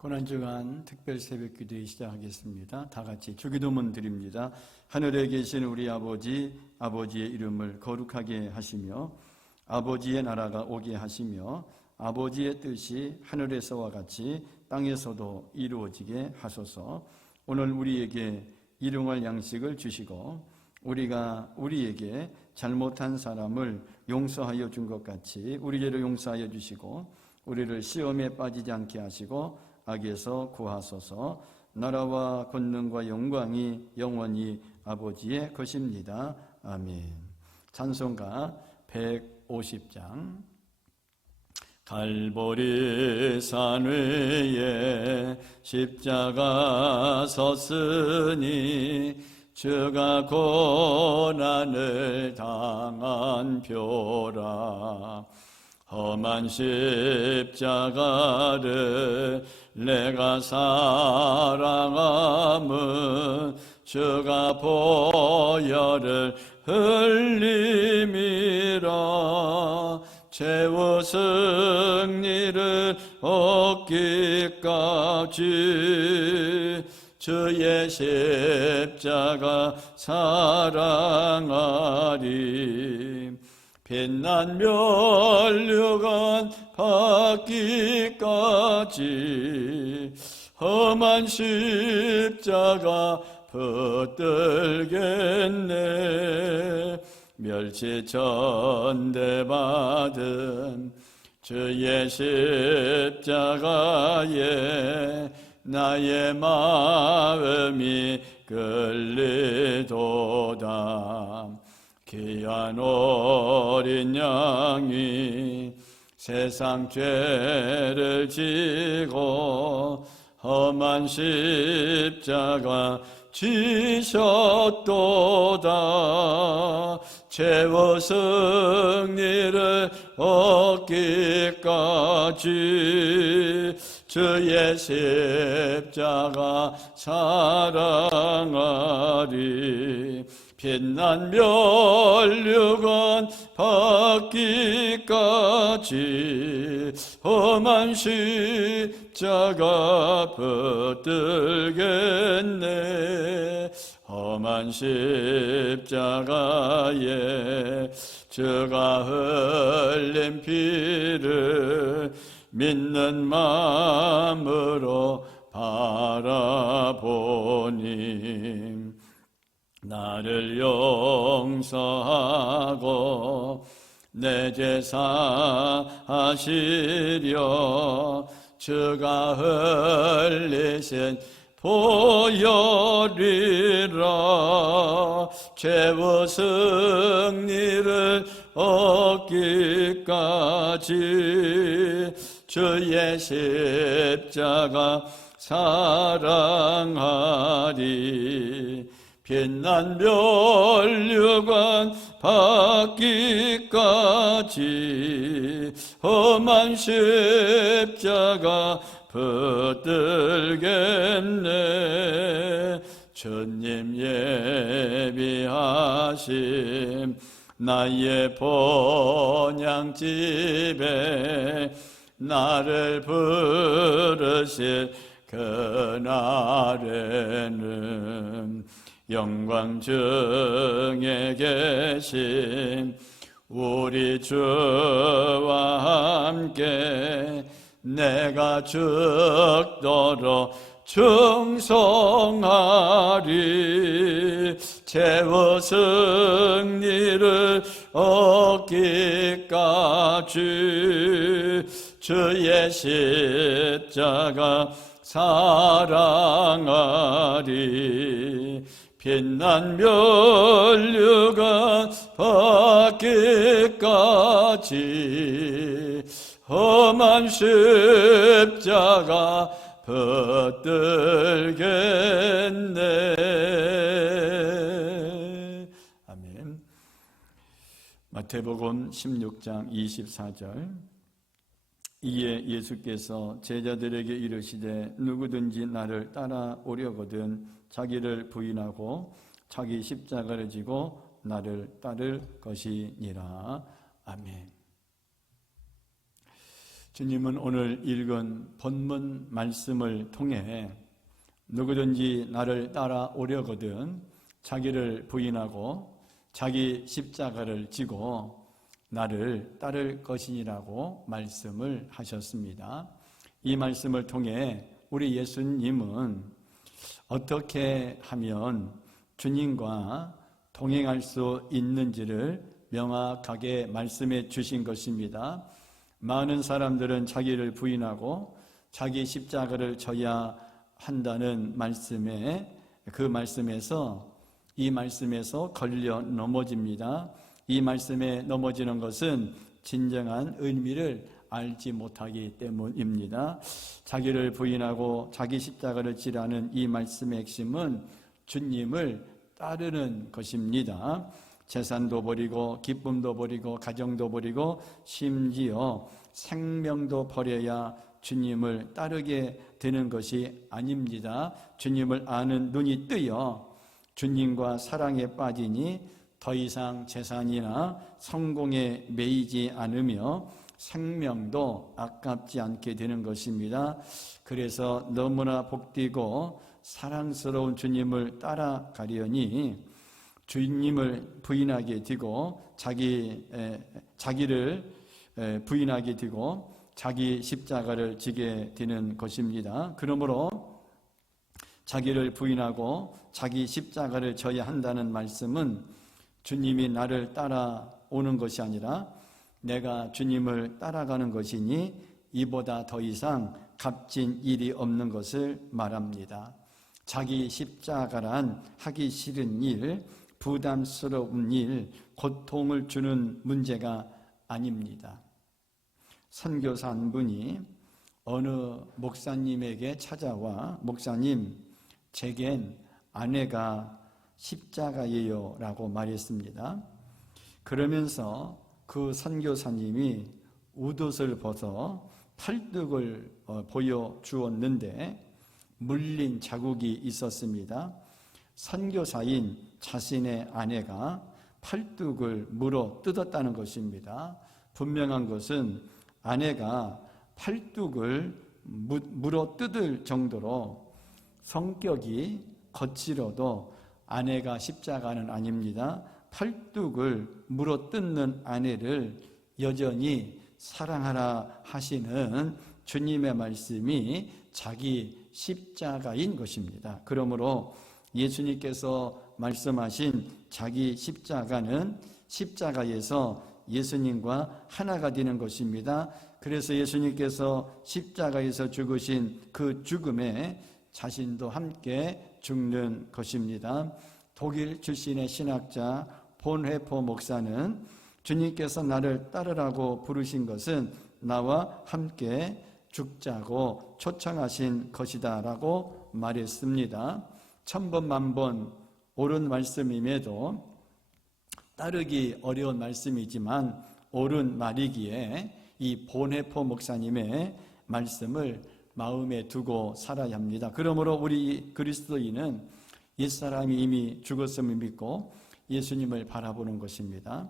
고난주간 특별 새벽 기도회 시작하겠습니다. 다 같이 주기도문 드립니다. 하늘에 계신 우리 아버지, 아버지의 이름을 거룩하게 하시며 아버지의 나라가 오게 하시며 아버지의 뜻이 하늘에서와 같이 땅에서도 이루어지게 하소서. 오늘 우리에게 일용할 양식을 주시고 우리가 우리에게 잘못한 사람을 용서하여 준 것 같이 우리 죄를 용서하여 주시고 우리를 시험에 빠지지 않게 하시고 악에서 구하소서. 나라와 권능과 영광이 영원히 아버지의 것입니다. 아멘. 찬송가 150장. 갈보리 산 위에 십자가 섰으니 주가 고난을 당한 표라. 험한 십자가를 내가 사랑함은 주가 보혈을 흘림이라. 죄와 승리를 얻기까지 주의 십자가 사랑하리. 빛난 멸류관 받기까지 험한 십자가 붙들겠네. 멸치 전대 받은 주의 십자가에 나의 마음이 끌리도다. 귀한 어린 양이 세상 죄를 지고 험한 십자가 지셨도다. 죄와 승리를 얻기까지 주의 십자가 사랑하리. 빛난 멸류관 받기까지 험한 십자가 붙들겠네. 험한 십자가에 주가 흘린 피를 믿는 마음으로 바라보니 나를 용서하고 내 죄 사하시려 주가 흘리신 보혈이라. 죄와 승리를 얻기까지 주의 십자가 사랑하리. 빛난 멸류관 받기까지 험한 십자가 붙들겠네. 주님 예비하심 나의 본향집에 나를 부르실 그날에는 영광 중에 계신 우리 주와 함께 내가 죽도록 충성하리. 죄와 승리를 얻기까지 주의 십자가 사랑하리. 빛난 멸류관 받기까지 험한 십자가 붙들겠네. 아멘. 마태복음 16장 24절. 이에 예수께서 제자들에게 이르시되 누구든지 나를 따라오려거든 자기를 부인하고 자기 십자가를 지고 나를 따를 것이니라. 아멘. 주님은 오늘 읽은 본문 말씀을 통해 누구든지 나를 따라오려거든 자기를 부인하고 자기 십자가를 지고 나를 따를 것이니라고 말씀을 하셨습니다. 이 말씀을 통해 우리 예수님은 어떻게 하면 주님과 동행할 수 있는지를 명확하게 말씀해 주신 것입니다. 많은 사람들은 자기를 부인하고 자기 십자가를 져야 한다는 말씀에 이 말씀에서 걸려 넘어집니다. 이 말씀에 넘어지는 것은 진정한 의미를 알지 못하기 때문입니다. 자기를 부인하고 자기 십자가를 지라는 이 말씀의 핵심은 주님을 따르는 것입니다. 재산도 버리고 기쁨도 버리고 가정도 버리고 심지어 생명도 버려야 주님을 따르게 되는 것이 아닙니다. 주님을 아는 눈이 뜨여 주님과 사랑에 빠지니 더 이상 재산이나 성공에 매이지 않으며 생명도 아깝지 않게 되는 것입니다. 그래서 너무나 복되고 사랑스러운 주님을 따라가려니 주님을 부인하게 되고 자기를 부인하게 되고 자기 십자가를 지게 되는 것입니다. 그러므로 자기를 부인하고 자기 십자가를 져야 한다는 말씀은 주님이 나를 따라오는 것이 아니라 내가 주님을 따라가는 것이니 이보다 더 이상 값진 일이 없는 것을 말합니다. 자기 십자가란 하기 싫은 일, 부담스러운 일, 고통을 주는 문제가 아닙니다. 선교사 한 분이 어느 목사님에게 찾아와 목사님, 제겐 아내가 십자가예요 라고 말했습니다. 그러면서 그 선교사님이 웃옷을 벗어 팔뚝을 보여주었는데 물린 자국이 있었습니다. 선교사인 자신의 아내가 팔뚝을 물어 뜯었다는 것입니다. 분명한 것은 아내가 팔뚝을 물어 뜯을 정도로 성격이 거칠어도 아내가 십자가는 아닙니다. 팔뚝을 물어 뜯는 아내를 여전히 사랑하라 하시는 주님의 말씀이 자기 십자가인 것입니다. 그러므로 예수님께서 말씀하신 자기 십자가는 십자가에서 예수님과 하나가 되는 것입니다. 그래서 예수님께서 십자가에서 죽으신 그 죽음에 자신도 함께 죽는 것입니다. 독일 출신의 신학자 본헤퍼 목사는 주님께서 나를 따르라고 부르신 것은 나와 함께 죽자고 초청하신 것이다 라고 말했습니다. 천번 만번 옳은 말씀임에도 따르기 어려운 말씀이지만 옳은 말이기에 이 본헤퍼 목사님의 말씀을 마음에 두고 살아야 합니다. 그러므로 우리 그리스도인은 옛사람이 이미 죽었음을 믿고 예수님을 바라보는 것입니다.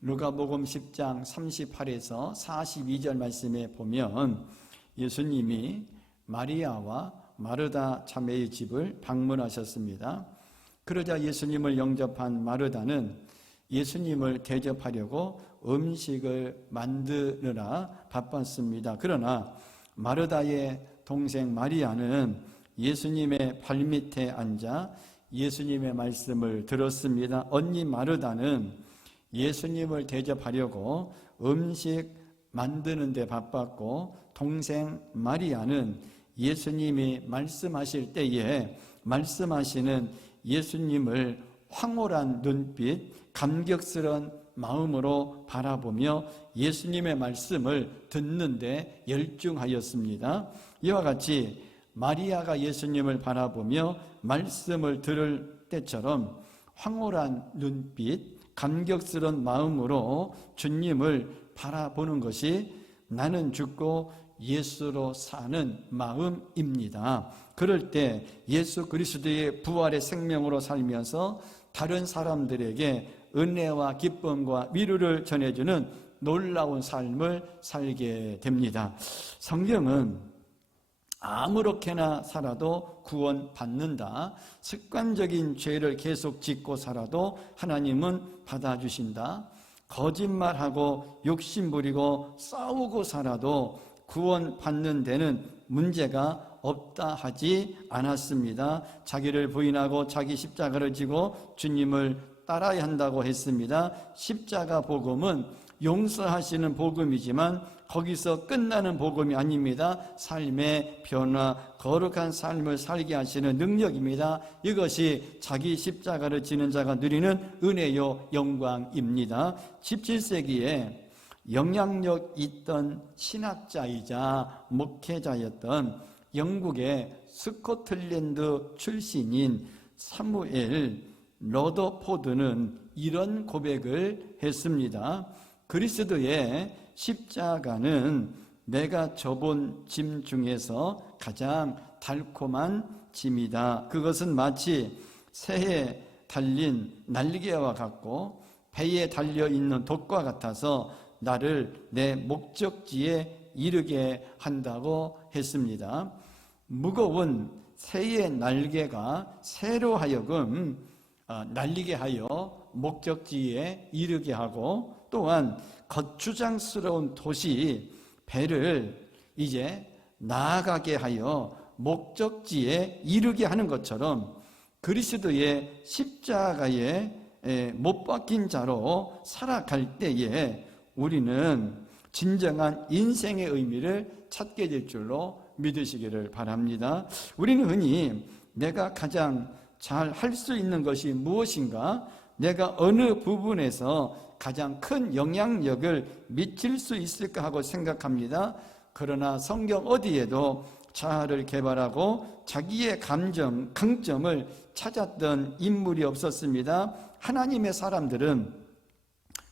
누가복음 10장 38에서 42절 말씀에 보면 예수님이 마리아와 마르다 자매의 집을 방문하셨습니다. 그러자 예수님을 영접한 마르다는 예수님을 대접하려고 음식을 만드느라 바빴습니다. 그러나 마르다의 동생 마리아는 예수님의 발밑에 앉아 예수님의 말씀을 들었습니다. 언니 마르다는 예수님을 대접하려고 음식 만드는 데 바빴고 동생 마리아는 예수님이 말씀하실 때에 말씀하시는 예수님을 황홀한 눈빛, 감격스러운 마음으로 바라보며 예수님의 말씀을 듣는데 열중하였습니다. 이와 같이 마리아가 예수님을 바라보며 말씀을 들을 때처럼 황홀한 눈빛, 감격스러운 마음으로 주님을 바라보는 것이 나는 죽고 예수로 사는 마음입니다. 그럴 때 예수 그리스도의 부활의 생명으로 살면서 다른 사람들에게 은혜와 기쁨과 위로를 전해주는 놀라운 삶을 살게 됩니다. 성경은 아무렇게나 살아도 구원받는다, 습관적인 죄를 계속 짓고 살아도 하나님은 받아주신다, 거짓말하고 욕심부리고 싸우고 살아도 구원받는 데는 문제가 없다 하지 않았습니다. 자기를 부인하고 자기 십자가를 지고 주님을 따라야 한다고 했습니다. 십자가 복음은 용서하시는 복음이지만 거기서 끝나는 복음이 아닙니다. 삶의 변화, 거룩한 삶을 살게 하시는 능력입니다. 이것이 자기 십자가를 지는 자가 누리는 은혜요 영광입니다. 17세기에 영향력 있던 신학자이자 목회자였던 영국의 스코틀랜드 출신인 사무엘 러더포드는 이런 고백을 했습니다. 그리스도의 십자가는 내가 져본 짐 중에서 가장 달콤한 짐이다. 그것은 마치 새에 달린 날개와 같고 배에 달려있는 돛과 같아서 나를 내 목적지에 이르게 한다고 했습니다. 무거운 새의 날개가 새로 하여금 날리게 하여 목적지에 이르게 하고, 또한 거추장스러운 돛이 배를 이제 나아가게 하여 목적지에 이르게 하는 것처럼 그리스도의 십자가에 못 박힌 자로 살아갈 때에 우리는 진정한 인생의 의미를 찾게 될 줄로 믿으시기를 바랍니다. 우리는 흔히 내가 가장 잘 할 수 있는 것이 무엇인가, 내가 어느 부분에서 가장 큰 영향력을 미칠 수 있을까 하고 생각합니다. 그러나 성경 어디에도 자아를 개발하고 자기의 강점을 찾았던 인물이 없었습니다. 하나님의 사람들은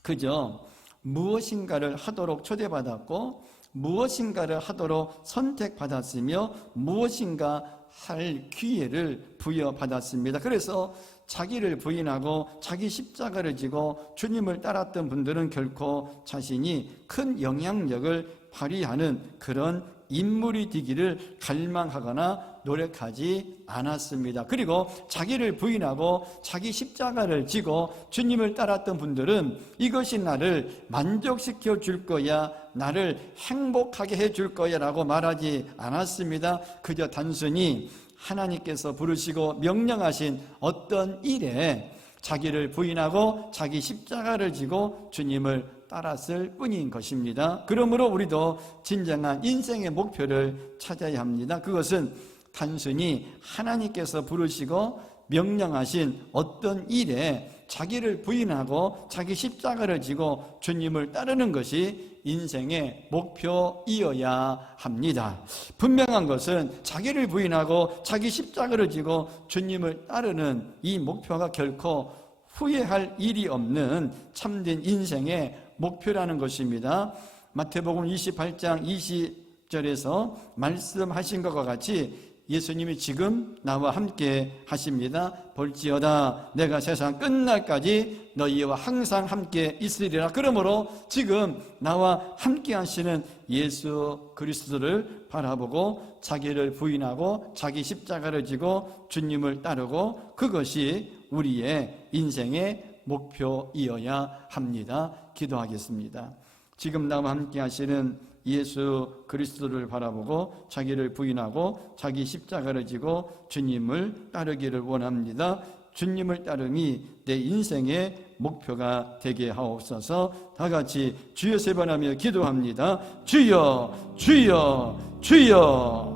그저 무엇인가를 하도록 초대받았고 무엇인가를 하도록 선택받았으며 무엇인가 할 기회를 부여받았습니다. 그래서 자기를 부인하고 자기 십자가를 지고 주님을 따랐던 분들은 결코 자신이 큰 영향력을 발휘하는 그런 인물이 되기를 갈망하거나 노력하지 않았습니다. 그리고 자기를 부인하고 자기 십자가를 지고 주님을 따랐던 분들은 이것이 나를 만족시켜 줄 거야, 나를 행복하게 해 줄 거야 라고 말하지 않았습니다. 그저 단순히 하나님께서 부르시고 명령하신 어떤 일에 자기를 부인하고 자기 십자가를 지고 주님을 따랐을 뿐인 것입니다. 그러므로 우리도 진정한 인생의 목표를 찾아야 합니다. 그것은 단순히 하나님께서 부르시고 명령하신 어떤 일에 자기를 부인하고 자기 십자가를 지고 주님을 따르는 것이 인생의 목표이어야 합니다. 분명한 것은 자기를 부인하고 자기 십자가를 지고 주님을 따르는 이 목표가 결코 후회할 일이 없는 참된 인생의 목표라는 것입니다. 마태복음 28장 20절에서 말씀하신 것과 같이 예수님이 지금 나와 함께 하십니다. 볼지어다 내가 세상 끝날까지 너희와 항상 함께 있으리라. 그러므로 지금 나와 함께 하시는 예수 그리스도를 바라보고 자기를 부인하고 자기 십자가를 지고 주님을 따르고, 그것이 우리의 인생의 목표이어야 합니다. 기도하겠습니다. 지금 나와 함께 하시는 예수 그리스도를 바라보고 자기를 부인하고 자기 십자가를 지고 주님을 따르기를 원합니다. 주님을 따름이 내 인생의 목표가 되게 하옵소서. 다 같이 주여 세 번 하며 기도합니다. 주여, 주여, 주여.